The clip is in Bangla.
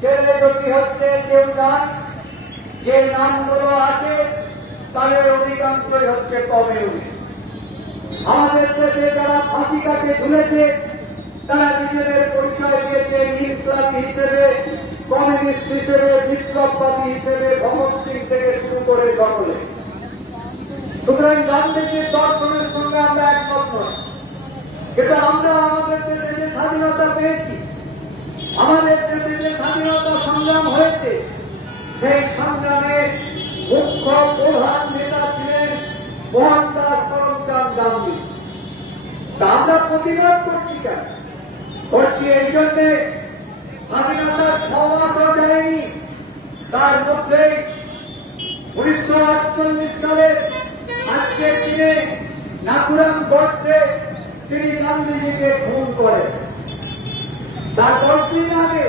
ছেলে যদি হচ্ছে কেউ নাম, যে নামগুলো আছে তাদের অধিকাংশই হচ্ছে কমিউনিস্ট। আমাদের দেশে যারা ফাঁসি কাটে ঝুলেছে তারা নিজেদের পরিচয় দিয়েছে ইনকলাবী হিসেবে, কমিউনিস্ট হিসেবে, বিপ্লববাদী হিসেবে, ভগৎ সিং থেকে শুরু করে সকলে। সুতরাং গান্ধীজির দর্শনের সঙ্গে আমরা একমত নই, কিন্তু আমরা আমাদের দেশে যে স্বাধীনতা পেয়েছি, আমাদের দেশে যে স্বাধীনতা সংগ্রাম হয়েছে, সেই সংগ্রামের মুখ্য প্রধান নেতা ছিলেন মোহনদাস করমচাঁদ গান্ধী। তা আমরা প্রতিবাদ করছি কেন? করছি এই জন্যে স্বাধীনতার 6 মাসও যায়নি, তার মধ্যে 1948 সালে আজকের দিনে নাথুরাম গডসে তিনি গান্ধীজিকে খুন করেন। তার 10 দিন আগে